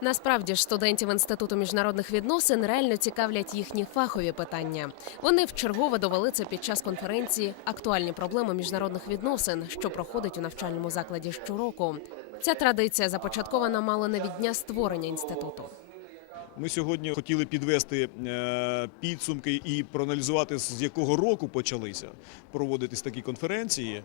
Насправді ж студентів інституту міжнародних відносин реально цікавлять їхні фахові питання. Вони вчергове довели це під час конференції Актуальні проблеми міжнародних відносин, що проходить у навчальному закладі щороку. Ця традиція започаткована мало не від дня створення інституту. Ми сьогодні хотіли підвести е, підсумки і проаналізувати, з якого року почалися проводитись такі конференції,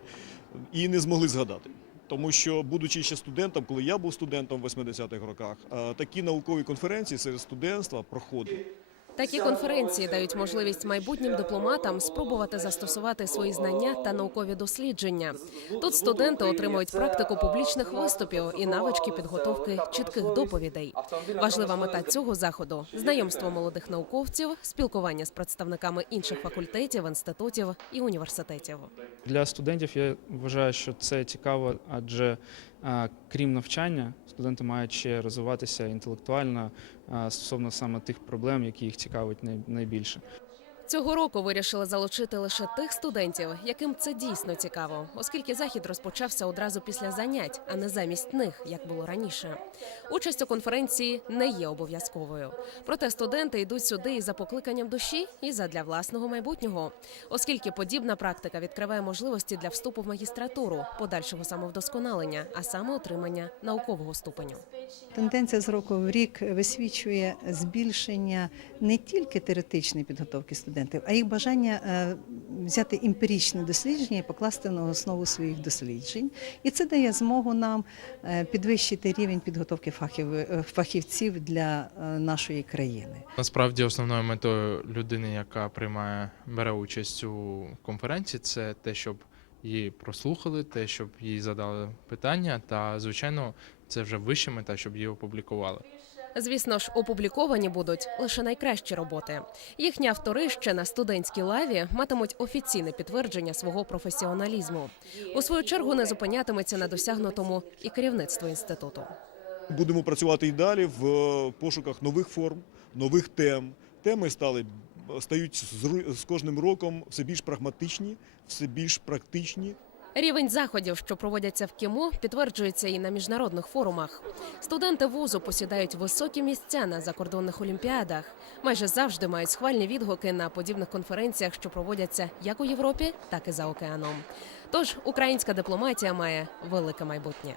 і не змогли згадати. Тому що, будучи ще студентом, коли я був студентом в 80-х роках, е, такі наукові конференції серед студентства проходили. Такі конференції дають можливість майбутнім дипломатам спробувати застосувати свої знання та наукові дослідження. Тут студенти отримують практику публічних виступів і навички підготовки чітких доповідей. Важлива мета цього заходу знайомство молодих науковців, спілкування з представниками інших факультетів, інститутів і університетів. Для студентів я вважаю, що це цікаво, адже крім навчання, студенти мають ще розвиватися інтелектуально стосовно саме тих проблем, які їх цікавить найбільше. Цього року вирішили залучити лише тих студентів, яким це дійсно цікаво, оскільки захід розпочався одразу після занять, а не замість них, як було раніше. Участь у конференції не є обов'язковою. Проте студенти йдуть сюди і за покликанням душі, і задля власного майбутнього, оскільки подібна практика відкриває можливості для вступу в магістратуру, подальшого самовдосконалення, а саме отримання наукового ступеню. Тенденція з року в рік висвічує збільшення не тільки теоретичної підготовки студентів, а їх бажання е, взяти емпіричне дослідження і покласти на основу своїх досліджень. І це дає змогу нам е, підвищити рівень підготовки фахів, е, фахівців для нашої країни. Насправді основною метою людини, яка приймає бере участь у конференції, це те, щоб її прослухали, те, щоб їй задали питання, та звичайно, це вже вища мета, щоб її опублікували. Звісно ж, опубліковані будуть лише найкращі роботи. Їхні автори ще на студентській лаві матимуть офіційне підтвердження свого професіоналізму. У свою чергу не зупинятиметься на досягнутому і керівництво інституту. Будемо працювати і далі в е, пошуках нових форм, нових тем. Теми стали стають з з кожним роком все більш прагматичні, все більш практичні. Рівень заходів, що проводяться в КІМО, підтверджується і на міжнародних форумах. Студенти вузу посідають високі місця на закордонних олімпіадах. Майже завжди мають схвальні відгуки на подібних конференціях, що проводяться як у Європі, так і за океаном. Тож українська дипломатія має велике майбутнє.